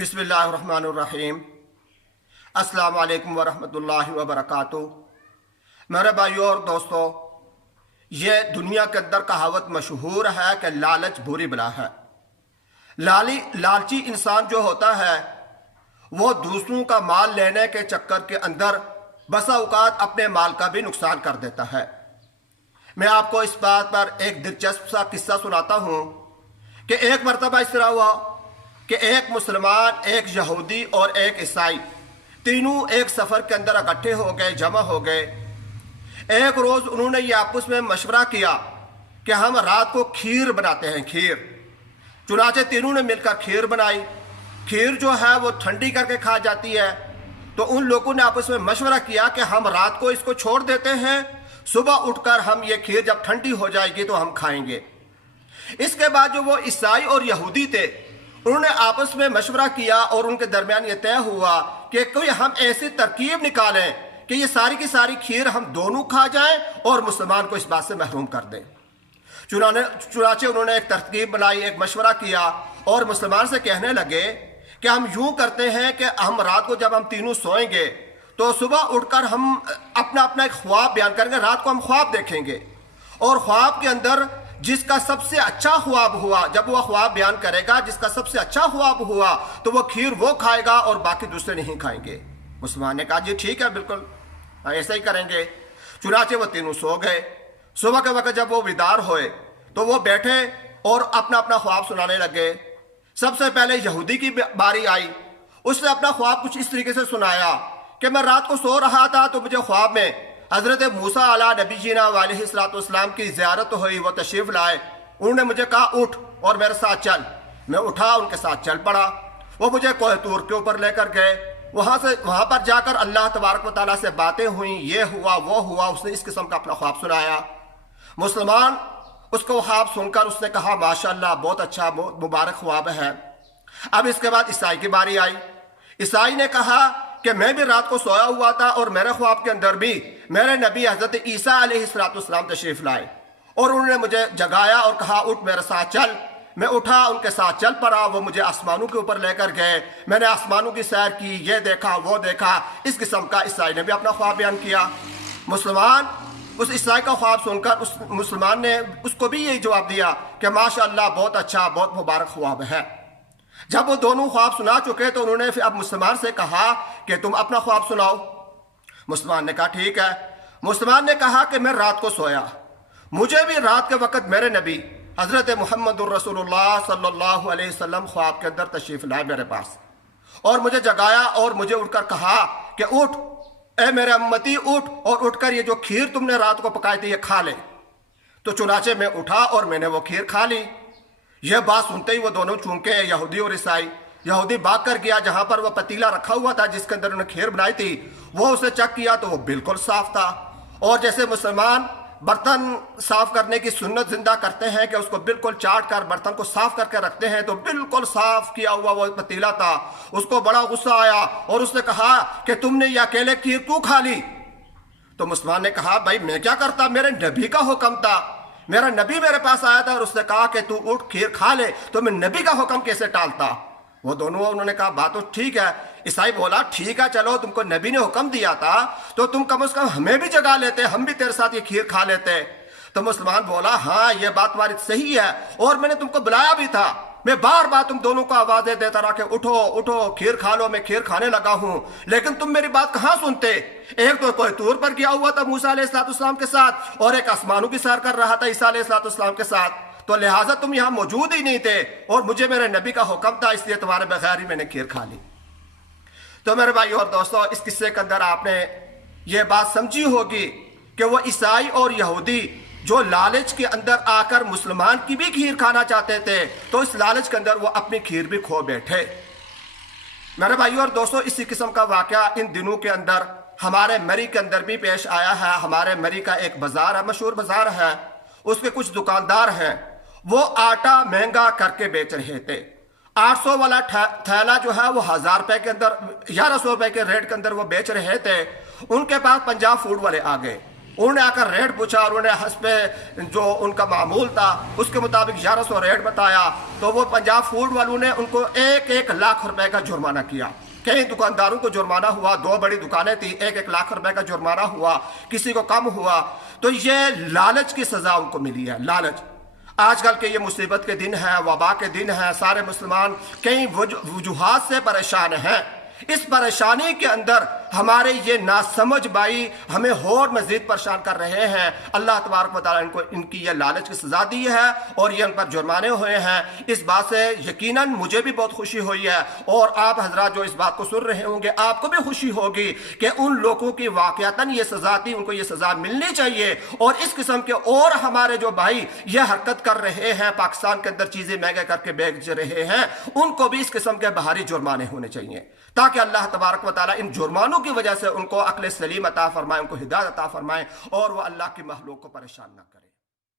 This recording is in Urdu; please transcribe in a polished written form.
بسم اللہ الرحمن الرحیم۔ السلام علیکم ورحمۃ اللہ وبرکاتہ۔ میرے بھائیوں اور دوستوں، یہ دنیا کے اندر کہاوت مشہور ہے کہ لالچ بری بلا ہے۔ لالچی انسان جو ہوتا ہے وہ دوسروں کا مال لینے کے چکر کے اندر بسا اوقات اپنے مال کا بھی نقصان کر دیتا ہے۔ میں آپ کو اس بات پر ایک دلچسپ سا قصہ سناتا ہوں کہ ایک مرتبہ اس طرح ہوا کہ ایک مسلمان، ایک یہودی اور ایک عیسائی تینوں ایک سفر کے اندر اکٹھے ہو گئے، جمع ہو گئے۔ ایک روز انہوں نے یہ آپس میں مشورہ کیا کہ ہم رات کو کھیر بناتے ہیں، کھیر۔ چنانچہ تینوں نے مل کر کھیر بنائی۔ کھیر جو ہے وہ ٹھنڈی کر کے کھا جاتی ہے، تو ان لوگوں نے آپس میں مشورہ کیا کہ ہم رات کو اس کو چھوڑ دیتے ہیں، صبح اٹھ کر ہم یہ کھیر جب ٹھنڈی ہو جائے گی تو ہم کھائیں گے۔ اس کے بعد جو وہ عیسائی اور یہودی تھے انہوں نے آپس میں مشورہ کیا اور ان کے درمیان یہ طے ہوا کہ کوئی ہم ایسی ترکیب نکالیں کہ یہ ساری کی ساری کھیر ہم دونوں کھا جائیں اور مسلمان کو اس بات سے محروم کر دیں۔ چنانچہ انہوں نے ایک ترکیب بنائی، ایک مشورہ کیا اور مسلمان سے کہنے لگے کہ ہم یوں کرتے ہیں کہ ہم رات کو جب ہم تینوں سوئیں گے تو صبح اٹھ کر ہم اپنا ایک خواب بیان کریں گے۔ رات کو ہم خواب دیکھیں گے اور خواب کے اندر جس کا سب سے اچھا خواب ہوا، جب وہ خواب بیان کرے گا، جس کا سب سے اچھا خواب ہوا تو وہ کھیر وہ کھائے گا اور باقی دوسرے نہیں کھائیں گے۔ مسلمان نے کہا جی ٹھیک ہے، بالکل ایسا ہی کریں گے۔ چنانچہ وہ تینوں سو گئے۔ صبح کے وقت جب وہ بیدار ہوئے تو وہ بیٹھے اور اپنا خواب سنانے لگے۔ سب سے پہلے یہودی کی باری آئی۔ اس نے اپنا خواب کچھ اس طریقے سے سنایا کہ میں رات کو سو رہا تھا تو مجھے خواب میں حضرت موسیٰ علیہ نبی جینا علیہ السلام کی زیارت ہوئی، وہ تشریف لائے۔ انہوں نے مجھے کہا اٹھ اور میرے ساتھ چل۔ میں اٹھا، ان کے ساتھ چل پڑا۔ وہ مجھے کوہ طور کے اوپر لے کر گئے۔ وہاں پر جا کر اللہ تبارک و تعالیٰ سے باتیں ہوئیں، یہ ہوا وہ ہوا۔ اس نے اس قسم کا اپنا خواب سنایا۔ مسلمان اس کو خواب سن کر اس نے کہا ماشاءاللہ بہت اچھا، بہت مبارک خواب ہے۔ اب اس کے بعد عیسائی کی باری آئی۔ عیسائی نے کہا کہ میں بھی رات کو سویا ہوا تھا اور میرے خواب کے اندر بھی میرے نبی حضرت عیسیٰ علیہ السلام تشریف لائے اور انہوں نے مجھے جگایا اور کہا اٹھ میرے ساتھ چل۔ میں اٹھا، ان کے ساتھ چل پڑا۔ وہ مجھے آسمانوں کے اوپر لے کر گئے۔ میں نے آسمانوں کی سیر کی، یہ دیکھا وہ دیکھا۔ اس قسم کا عیسائی نے بھی اپنا خواب بیان کیا۔ مسلمان اس عیسائی کا خواب سن کر اس مسلمان نے اس کو بھی یہی جواب دیا کہ ماشاءاللہ بہت اچھا، بہت مبارک خواب ہے۔ جب وہ دونوں خواب سنا چکے تو انہوں نے پھر اب مسلمان سے کہا کہ تم اپنا خواب سناؤ۔ مسلمان نے کہا ٹھیک ہے۔ مسلمان نے کہا کہ میں رات کو سویا، مجھے بھی رات کے وقت میرے نبی حضرت محمد الرسول اللہ صلی اللہ علیہ وسلم خواب کے اندر تشریف لائے میرے پاس اور مجھے جگایا اور مجھے اٹھ کر کہا کہ اٹھ اے میرے امتی، اٹھ اور اٹھ کر یہ جو کھیر تم نے رات کو پکائی تھی یہ کھا لے۔ تو چنانچہ میں اٹھا اور میں نے وہ کھیر کھا لی۔ یہ بات سنتے ہی وہ دونوں چونکے یہودی اور عیسائی، یہودی بھاگ کر گیا جہاں پر وہ پتیلا رکھا ہوا تھا جس کے اندر انہوں نے کھیر بنائی تھی، وہ اسے چیک کیا تو وہ بالکل صاف تھا۔ اور جیسے مسلمان برتن صاف کرنے کی سنت زندہ کرتے ہیں کہ اس کو بالکل چاٹ کر برتن کو صاف کر کے رکھتے ہیں، تو بالکل صاف کیا ہوا وہ پتیلا تھا۔ اس کو بڑا غصہ آیا اور اس نے کہا کہ تم نے یہ اکیلے کھیر کیوں کھا لی؟ تو مسلمان نے کہا بھائی میں کیا کرتا، میرے نبی کا حکم تھا، میرا نبی میرے پاس آیا تھا اور اس نے کہا کہ تو اٹھ کھیر کھا لے، تو میں نبی کا حکم کیسے ٹالتا؟ وہ دونوں انہوں نے کہا بات تو ٹھیک ہے۔ عیسائی بولا ٹھیک ہے چلو، تم کو نبی نے حکم دیا تھا تو تم کم از کم ہمیں بھی جگا لیتے، ہم بھی تیرے ساتھ یہ کھیر کھا لیتے۔ تو مسلمان بولا ہاں یہ بات تمہاری صحیح ہے اور میں نے تم کو بلایا بھی تھا، میں بار بار تم دونوں کو آوازیں دیتا رہا کہ اٹھو اٹھو کھیر کھا لو، میں کھیر کھانے لگا ہوں، لیکن تم میری بات کہاں سنتے۔ ایک تو کوہ طور پر گیا ہوا تھا موسیٰ علیہ السلام کے ساتھ اور ایک آسمانوں کی سیر کر رہا تھا عیسیٰ علیہ السلام کے ساتھ، تو لہٰذا تم یہاں موجود ہی نہیں تھے اور مجھے میرے نبی کا حکم تھا، اس لیے تمہارے بغیر ہی میں نے کھیر کھا لی۔ تو میرے بھائی اور دوستو، اس قصے کے اندر آپ نے یہ بات سمجھی ہوگی کہ وہ عیسائی اور یہودی جو لالچ کے اندر آ کر مسلمان کی بھی کھیر کھانا چاہتے تھے تو اس لالچ کے اندر وہ اپنی کھیر بھی کھو بیٹھے۔ میرے بھائی اور دوستو، اسی قسم کا واقعہ ان دنوں کے اندر ہمارے مری کے اندر بھی پیش آیا ہے۔ ہمارے مری کا ایک بازار ہے، مشہور بازار ہے، اس کے کچھ دکاندار ہیں، وہ آٹا مہنگا کر کے بیچ رہے تھے۔ 800 والا تھیلا جو ہے وہ 1000 روپے کے اندر، 1100 روپے کے ریٹ کے اندر وہ بیچ رہے تھے۔ ان کے پاس پنجاب فوڈ والے آ گئے انہوں نے آ کر ریٹ پوچھا اور انہوں نے حسب جو ان کا معمول تھا اس کے مطابق 1100 ریٹ بتایا، تو وہ پنجاب فوڈ والوں نے ان کو 1 لاکھ روپے کا جرمانہ کیا۔ کئی دکانداروں کو جرمانہ ہوا، 2 بڑی دکانیں تھیں، 1 لاکھ روپے کا جرمانہ ہوا، کسی کو کم ہوا۔ تو یہ لالچ کی سزا ان کو ملی ہے، لالچ۔ آج کل کے یہ مصیبت کے دن ہیں، وبا کے دن ہیں، سارے مسلمان کئی وجوہات سے پریشان ہیں۔ اس پریشانی کے اندر ہمارے یہ ناسمجھ بھائی ہمیں اور مزید پریشان کر رہے ہیں۔ اللہ تبارک و تعالیٰ ان کی یہ لالچ کی سزا دی ہے اور یہ ان پر جرمانے ہوئے ہیں۔ اس بات سے یقیناً مجھے بھی بہت خوشی ہوئی ہے، اور آپ حضرات جو اس بات کو سن رہے ہوں گے آپ کو بھی خوشی ہوگی کہ ان لوگوں کی واقعتاً یہ سزا تھی، ان کو یہ سزا ملنی چاہیے۔ اور اس قسم کے اور ہمارے جو بھائی یہ حرکت کر رہے ہیں، پاکستان کے اندر چیزیں مہنگے کر کے بیچ رہے ہیں، ان کو بھی اس قسم کے بھاری جرمانے ہونے چاہیے، تاکہ اللہ تبارک و تعالیٰ ان جرمانوں کی وجہ سے ان کو عقل سلیم عطا فرمائے، ان کو ہدایت عطا فرمائے، اور وہ اللہ کی مخلوق کو پریشان نہ کرے۔